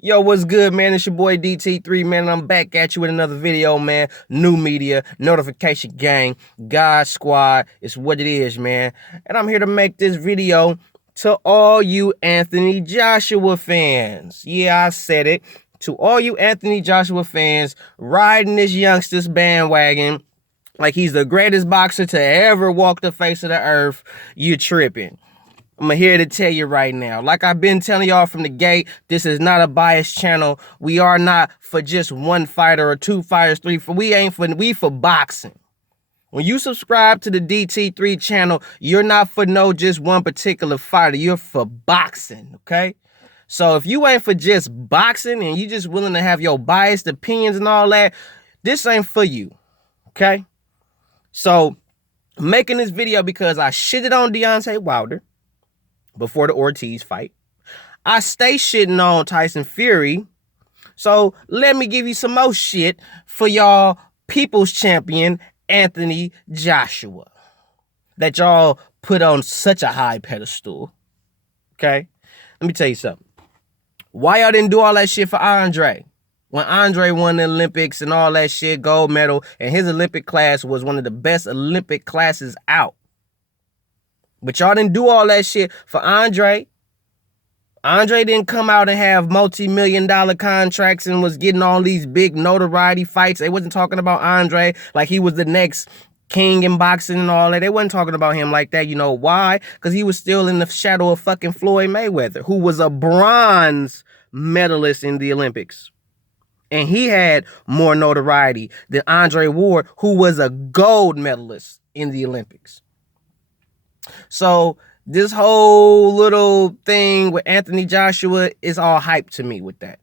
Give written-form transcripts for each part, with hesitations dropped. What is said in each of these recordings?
Yo, what's good, man? It's your boy DT3, man. And I'm back at you with another video, man. New media, notification gang, God Squad. It's what it is, man. And I'm here to make this video to all you Anthony Joshua fans. Yeah, I said it. To all you Anthony Joshua fans riding this youngster's bandwagon like he's the greatest boxer to ever walk the face of the earth, you're tripping. I'm here to tell you right now, like I've been telling y'all from the gate, this is not a biased channel. We are not for just one fighter or two fighters, we for boxing. When you subscribe to the DT3 channel, you're not for no just one particular fighter. You're for boxing, okay? So if you ain't for just boxing and you just willing to have your biased opinions and all that, this ain't for you, okay? So making this video because I shitted on Deontay Wilder before the Ortiz fight. I stay shitting on Tyson Fury. So let me give you some more shit for y'all people's champion, Anthony Joshua, that y'all put on such a high pedestal. Okay? Let me tell you something. Why y'all didn't do all that shit for Andre? When Andre won the Olympics and all that shit, gold medal, and his Olympic class was one of the best Olympic classes out. But y'all didn't do all that shit for Andre. Andre didn't come out and have multi-million-dollar contracts and was getting all these big notoriety fights. They wasn't talking about Andre like he was the next king in boxing and all that. They wasn't talking about him like that. You know why? Because he was still in the shadow of fucking Floyd Mayweather, who was a bronze medalist in the Olympics. And he had more notoriety than Andre Ward, who was a gold medalist in the Olympics. So this whole little thing with Anthony Joshua is all hype to me with that.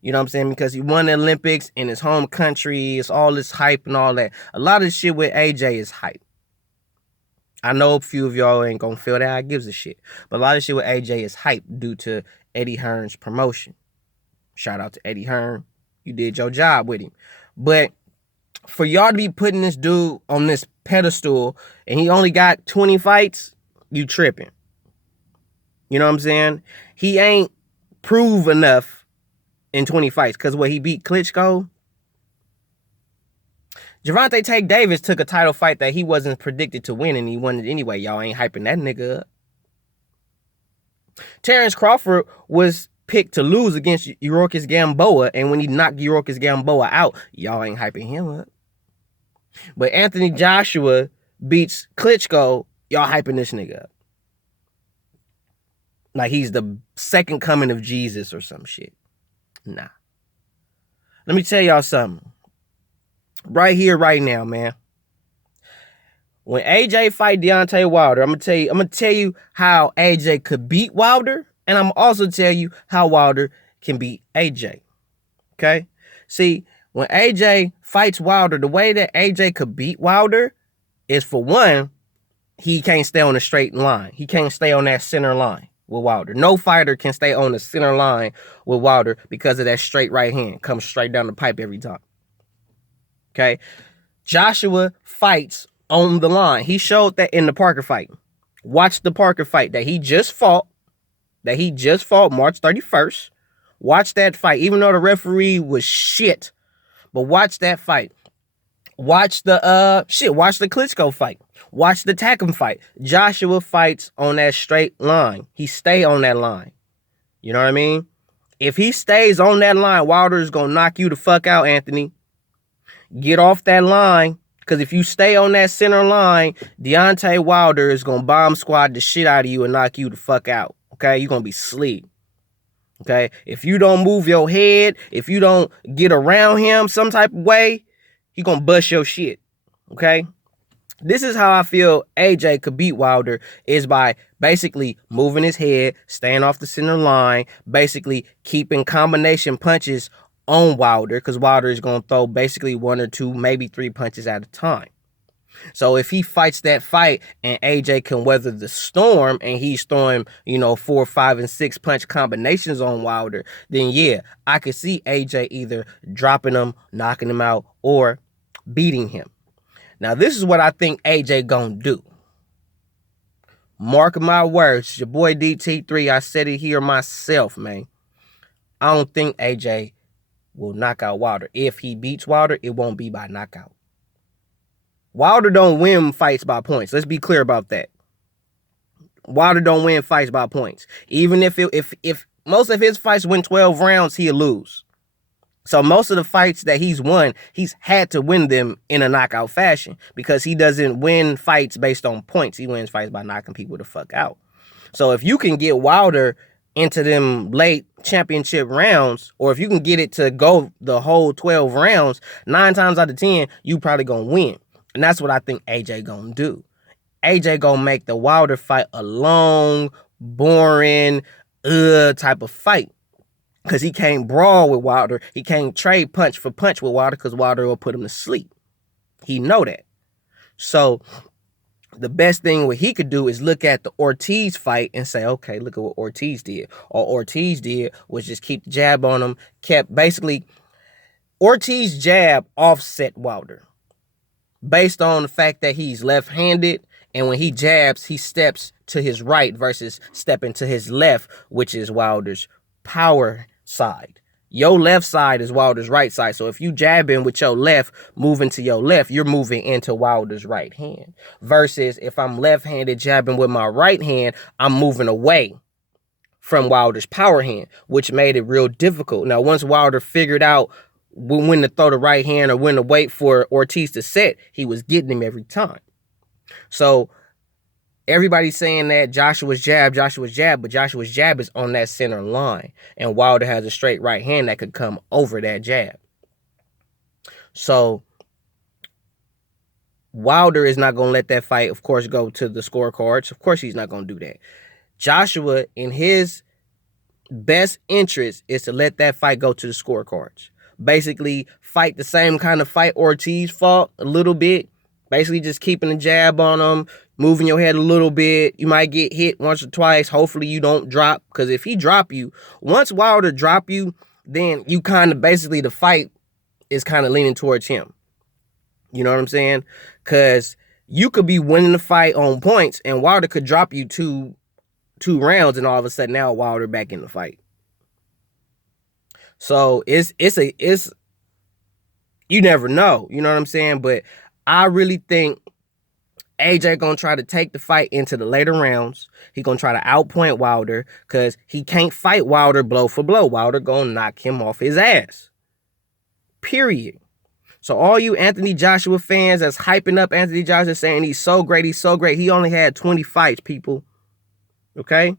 You know what I'm saying? Because he won the Olympics in his home country. It's all this hype and all that. A lot of shit with AJ is hype. I know a few of y'all ain't gonna feel that. I gives a shit. But a lot of shit with AJ is hype due to Eddie Hearn's promotion. Shout out to Eddie Hearn. You did your job with him. But for y'all to be putting this dude on this pedestal and he only got 20 fights, you tripping. You know what I'm saying? He ain't prove enough in 20 fights because what he beat Klitschko. Gervonta Tank Davis took a title fight that he wasn't predicted to win and he won it anyway. Y'all ain't hyping that nigga up. Terrence Crawford was picked to lose against Yorkis Gamboa, and when he knocked Yorkis Gamboa out, y'all ain't hyping him up. But Anthony Joshua beats Klitschko, y'all hyping this nigga up. Like he's the second coming of Jesus or some shit. Nah. Let me tell y'all something. Right here, right now, man. When AJ fight Deontay Wilder, I'm gonna tell you how AJ could beat Wilder, and I'm also tell you how Wilder can beat AJ. Okay? See, when AJ fights Wilder, the way that AJ could beat Wilder is, for one, he can't stay on a straight line. He can't stay on that center line with Wilder. No fighter can stay on the center line with Wilder because of that straight right hand. Comes straight down the pipe every time. Okay? Joshua fights on the line. He showed that in the Parker fight. Watch the Parker fight that he just fought. March 31st. Watch that fight, even though the referee was shit. But watch that fight. Watch the Klitschko fight. Watch the Takam fight. Joshua fights on that straight line. He stay on that line. You know what I mean? If he stays on that line, Wilder is gonna knock you the fuck out, Anthony. Get off that line. Because if you stay on that center line, Deontay Wilder is gonna bomb squad the shit out of you and knock you the fuck out. Okay, you're going to be asleep. Okay, if you don't move your head, if you don't get around him some type of way, he going to bust your shit. Okay, this is how I feel AJ could beat Wilder, is by basically moving his head, staying off the center line, basically keeping combination punches on Wilder, because Wilder is going to throw basically one or two, maybe three punches at a time. So if he fights that fight and AJ can weather the storm and he's throwing, 4, 5, and 6 punch combinations on Wilder, then yeah, I could see AJ either dropping him, knocking him out, or beating him. Now, this is what I think AJ gonna do. Mark my words, your boy DT3, I said it here myself, man. I don't think AJ will knock out Wilder. If he beats Wilder, it won't be by knockout. Wilder don't win fights by points. Let's be clear about that. Wilder don't win fights by points. Even if most of his fights win 12 rounds, he'll lose. So most of the fights that he's won, he's had to win them in a knockout fashion because he doesn't win fights based on points. He wins fights by knocking people the fuck out. So if you can get Wilder into them late championship rounds, or if you can get it to go the whole 12 rounds, 9 times out of 10, you probably gonna win. And that's what I think AJ gonna do. AJ gonna make the Wilder fight a long, boring, type of fight. Because he can't brawl with Wilder. He can't trade punch for punch with Wilder because Wilder will put him to sleep. He know that. So the best thing what he could do is look at the Ortiz fight and say, okay, look at what Ortiz did. All Ortiz did was just keep the jab on him. Basically, Ortiz jab offset Wilder based on the fact that he's left-handed, and when he jabs, he steps to his right versus stepping to his left, which is Wilder's power side. Your left side is Wilder's right side. So if you jabbing with your left, moving to your left, you're moving into Wilder's right hand. Versus if I'm left-handed jabbing with my right hand, I'm moving away from Wilder's power hand, which made it real difficult. Now, once Wilder figured out when to throw the right hand or when to wait for Ortiz to set, he was getting him every time. So everybody's saying that Joshua's jab, but Joshua's jab is on that center line. And Wilder has a straight right hand that could come over that jab. So Wilder is not going to let that fight, of course, go to the scorecards. Of course, he's not going to do that. Joshua, in his best interest, is to let that fight go to the scorecards. Basically, fight the same kind of fight Ortiz fought a little bit. Basically, just keeping the jab on him, moving your head a little bit. You might get hit once or twice. Hopefully, you don't drop. Because if he drop you, once Wilder drop you, then you kind of basically the fight is kind of leaning towards him. You know what I'm saying? Because you could be winning the fight on points, and Wilder could drop you two rounds, and all of a sudden now Wilder back in the fight. So it's you never know. You know what I'm saying? But I really think AJ gonna try to take the fight into the later rounds. He gonna try to outpoint Wilder because he can't fight Wilder blow for blow. Wilder gonna knock him off his ass. Period. So all you Anthony Joshua fans that's hyping up Anthony Joshua saying he's so great, he only had 20 fights, people. Okay?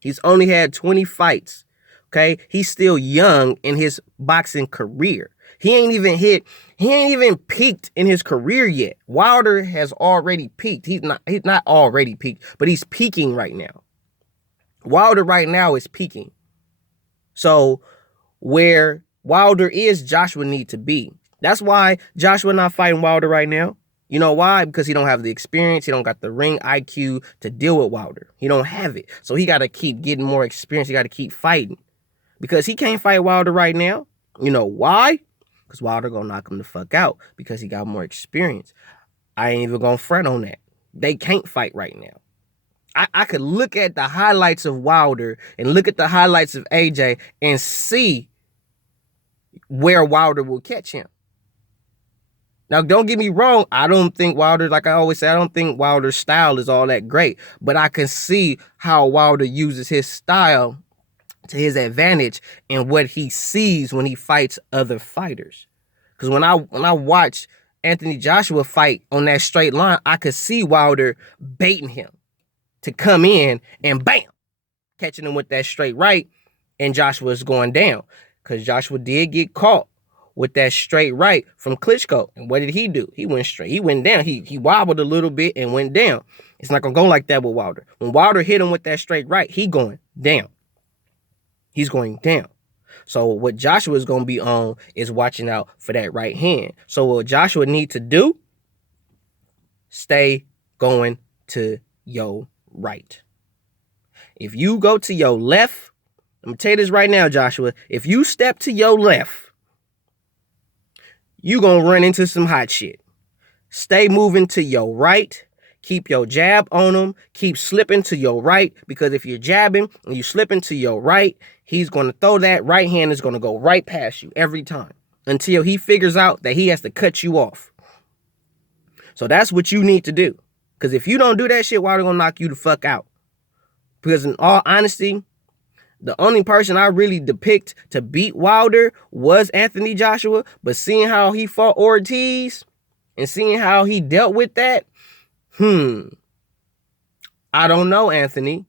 He's only had 20 fights. Okay? He's still young in his boxing career. He ain't even peaked in his career yet. Wilder has already peaked. He's not already peaked, but he's peaking right now. Wilder right now is peaking. So where Wilder is, Joshua need to be. That's why Joshua not fighting Wilder right now. You know why? Because he don't have the experience. He don't got the ring IQ to deal with Wilder. He don't have it. So he got to keep getting more experience. He got to keep fighting. Because he can't fight Wilder right now. You know why? Because Wilder gonna knock him the fuck out because he got more experience. I ain't even gonna front on that. They can't fight right now. I could look at the highlights of Wilder and look at the highlights of AJ and see where Wilder will catch him. Now, don't get me wrong. I don't think Wilder, like I always say, I don't think Wilder's style is all that great. But I can see how Wilder uses his style to his advantage and what he sees when he fights other fighters. Because when I watch Anthony Joshua fight on that straight line, I could see Wilder baiting him to come in and bam, catching him with that straight right, and Joshua's going down. Because Joshua did get caught with that straight right from Klitschko. And what did he do? He went straight. He went down. He wobbled a little bit and went down. It's not going to go like that with Wilder. When Wilder hit him with that straight right, he going down. He's going down. So what Joshua is going to be on is watching out for that right hand. So what Joshua need to do, stay going to your right. If you go to your left, I'm going to tell you this right now, Joshua. If you step to your left, you're going to run into some hot shit. Stay moving to your right. Keep your jab on him. Keep slipping to your right, because if you're jabbing and you slipping to your right, He's going to throw that right hand, is going to go right past you every time until he figures out that he has to cut you off. So that's what you need to do. Because if you don't do that shit, Wilder going to knock you the fuck out. Because in all honesty, the only person I really depict to beat Wilder was Anthony Joshua. But seeing how he fought Ortiz and seeing how he dealt with that, I don't know, Anthony.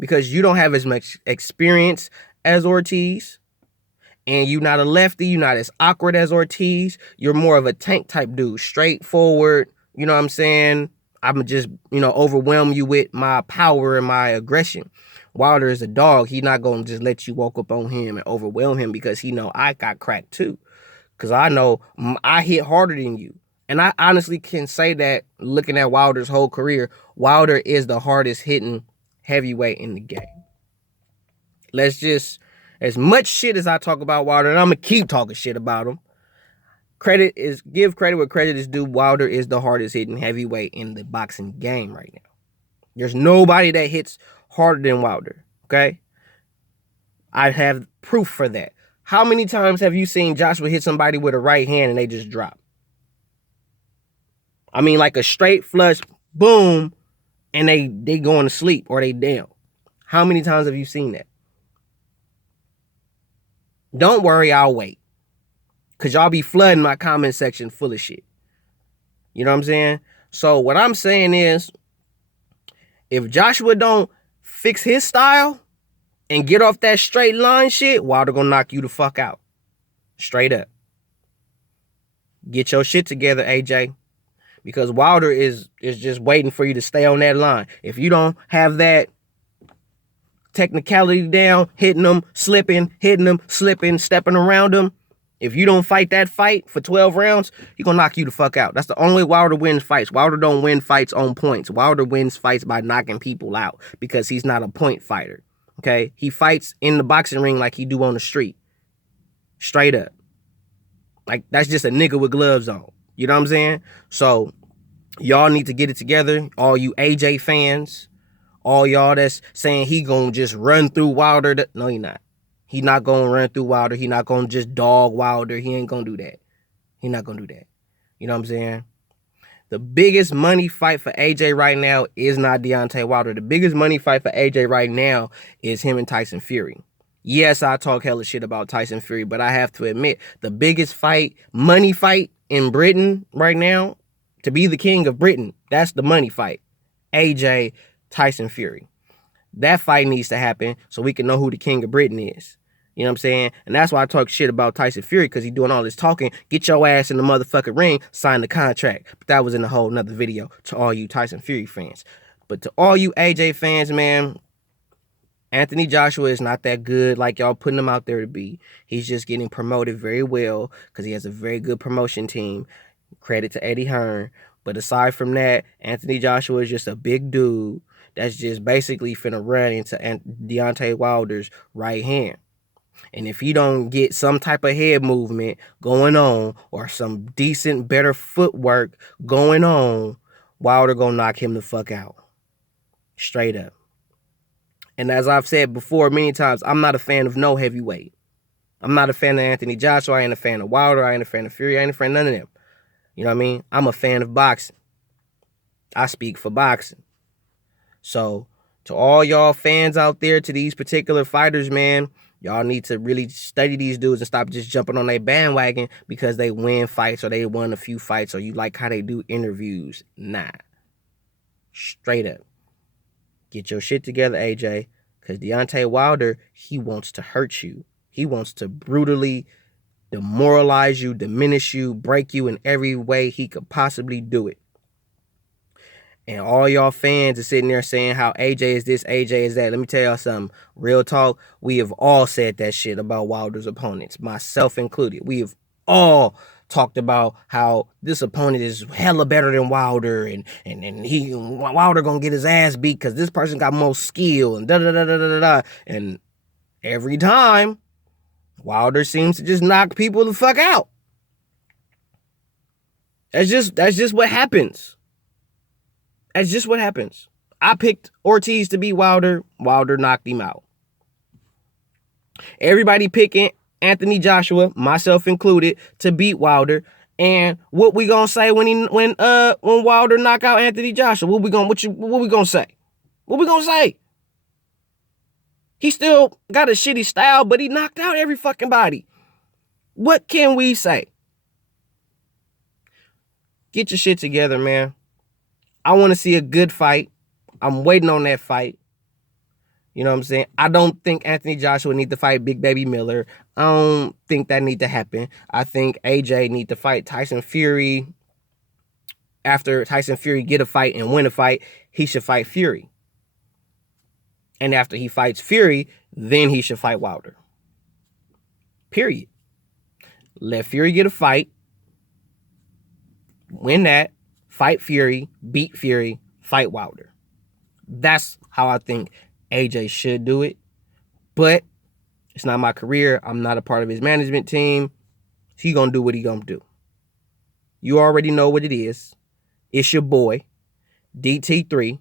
Because you don't have as much experience as Ortiz. And you're not a lefty. You're not as awkward as Ortiz. You're more of a tank type dude. Straightforward. You know what I'm saying? I'm just, overwhelm you with my power and my aggression. Wilder is a dog. He not going to just let you walk up on him and overwhelm him because he know I got cracked too. Because I know I hit harder than you. And I honestly can say that looking at Wilder's whole career, Wilder is the hardest hitting heavyweight in the game. Let's just, as much shit as I talk about Wilder, and I'm going to keep talking shit about him, give credit where credit is due. Wilder is the hardest hitting heavyweight in the boxing game right now. There's nobody that hits harder than Wilder, okay? I have proof for that. How many times have you seen Joshua hit somebody with a right hand and they just drop? I mean, like a straight flush, boom, and they going to sleep or they down. How many times have you seen that? Don't worry, I'll wait. Because y'all be flooding my comment section full of shit. You know what I'm saying? So what I'm saying is, if Joshua don't fix his style and get off that straight line shit, Wilder gonna knock you the fuck out. Straight up. Get your shit together, AJ. Because Wilder is just waiting for you to stay on that line. If you don't have that technicality down, hitting them, slipping, stepping around them, if you don't fight that fight for 12 rounds, he's going to knock you the fuck out. That's the only way Wilder wins fights. Wilder don't win fights on points. Wilder wins fights by knocking people out because he's not a point fighter. Okay? He fights in the boxing ring like he do on the street. Straight up. Like, that's just a nigga with gloves on. You know what I'm saying? So, y'all need to get it together. All you AJ fans. All y'all that's saying he gonna just run through Wilder. No, he not. He not gonna run through Wilder. He not gonna just dog Wilder. He ain't gonna do that. He not gonna do that. You know what I'm saying? The biggest money fight for AJ right now is not Deontay Wilder. The biggest money fight for AJ right now is him and Tyson Fury. Yes, I talk hella shit about Tyson Fury, but I have to admit, the biggest money fight in Britain right now, to be the king of Britain, that's the money fight. AJ, Tyson Fury. That fight needs to happen so we can know who the king of Britain is. You know what I'm saying? And that's why I talk shit about Tyson Fury, because he's doing all this talking. Get your ass in the motherfucking ring, sign the contract. But that was in a whole nother video to all you Tyson Fury fans. But to all you AJ fans, man, Anthony Joshua is not that good like y'all putting him out there to be. He's just getting promoted very well because he has a very good promotion team. Credit to Eddie Hearn. But aside from that, Anthony Joshua is just a big dude that's just basically finna run into Deontay Wilder's right hand. And if he don't get some type of head movement going on or some decent, better footwork going on, Wilder gonna knock him the fuck out. Straight up. And as I've said before many times, I'm not a fan of no heavyweight. I'm not a fan of Anthony Joshua. I ain't a fan of Wilder. I ain't a fan of Fury. I ain't a fan of none of them. You know what I mean? I'm a fan of boxing. I speak for boxing. So, to all y'all fans out there, to these particular fighters, man, y'all need to really study these dudes and stop just jumping on their bandwagon because they win fights or they won a few fights or you like how they do interviews. Nah. Straight up. Get your shit together, AJ, because Deontay Wilder, he wants to hurt you. He wants to brutally demoralize you, diminish you, break you in every way he could possibly do it. And all y'all fans are sitting there saying how AJ is this, AJ is that. Let me tell y'all something. Real talk, we have all said that shit about Wilder's opponents, myself included. We have all talked about how this opponent is hella better than Wilder and Wilder gonna get his ass beat because this person got more skill and da-da-da-da-da-da. And every time, Wilder seems to just knock people the fuck out. That's just what happens. That's just what happens. I picked Ortiz to beat Wilder. Wilder knocked him out. Everybody picking Anthony Joshua, myself included, to beat Wilder. And what we gonna say when Wilder knock out Anthony Joshua? What we gonna say? What we gonna say? He still got a shitty style, but he knocked out every fucking body. What can we say? Get your shit together, man. I want to see a good fight. I'm waiting on that fight. You know what I'm saying? I don't think Anthony Joshua need to fight Big Baby Miller. I don't think that need to happen. I think AJ need to fight Tyson Fury. After Tyson Fury get a fight and win a fight, he should fight Fury. And after he fights Fury, then he should fight Wilder. Period. Let Fury get a fight. Win that. Fight Fury. Beat Fury. Fight Wilder. That's how I think AJ should do it. But it's not my career. I'm not a part of his management team. He gonna do what he gonna do. You already know what it is. It's your boy, DT3,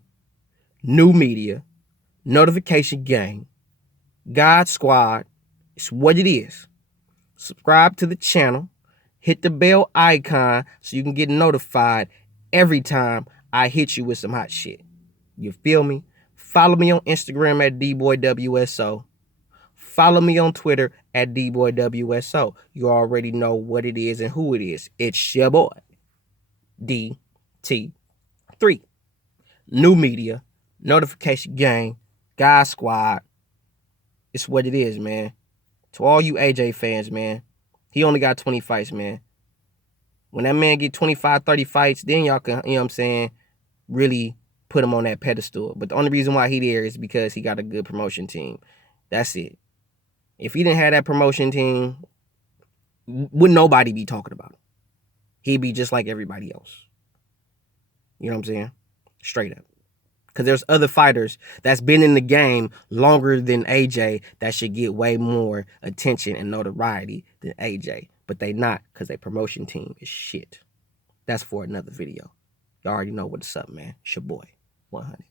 New Media, Notification Gang, God Squad. It's what it is. Subscribe to the channel. Hit the bell icon so you can get notified every time I hit you with some hot shit. You feel me? Follow me on Instagram at DBoyWSO. Follow me on Twitter at DBoyWSO. You already know what it is and who it is. It's your boy, DT3. New Media, Notification Gang, God Squad. It's what it is, man. To all you AJ fans, man, he only got 20 fights, man. When that man get 25, 30 fights, then y'all can, you know what I'm saying, really put him on that pedestal. But the only reason why he there is because he got a good promotion team. That's it. If he didn't have that promotion team, would nobody be talking about him? He'd be just like everybody else. You know what I'm saying? Straight up. Because there's other fighters that's been in the game longer than AJ that should get way more attention and notoriety than AJ. But they not, because their promotion team is shit. That's for another video. Y'all already know what's up, man. It's your boy, 100.